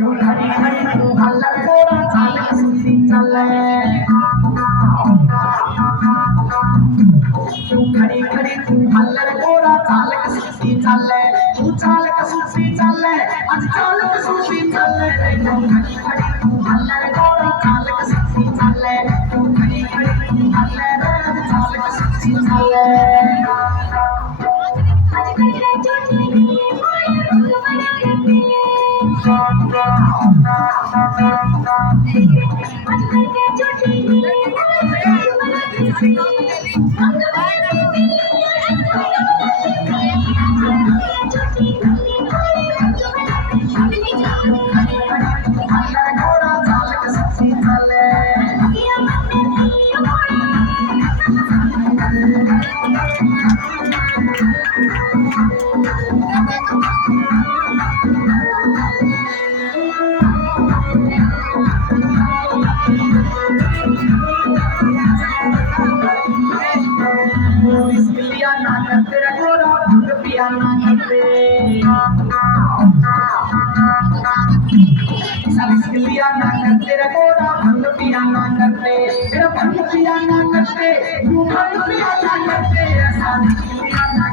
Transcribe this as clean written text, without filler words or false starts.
क्यों खड़ी खड़ी तू हल्ला गोरा चाल सुसी चले क्यों खड़ी खड़ी तू हल्ला गोरा चाल सुसी चले तू चाल सुसी चले आज चाल सुसी चले क्यों खड़ी खड़ी तू हल्ला गोरा चाल सुसी चले क्यों खड़ी खड़ी तू हल्ला गोरा चाल सुसी चले पिया ना करते गोरा भूत पिया ना करते सब पिया ना करते गोरा भूत पिया ना करते भूत पिया ना करते भूत पिया ना करते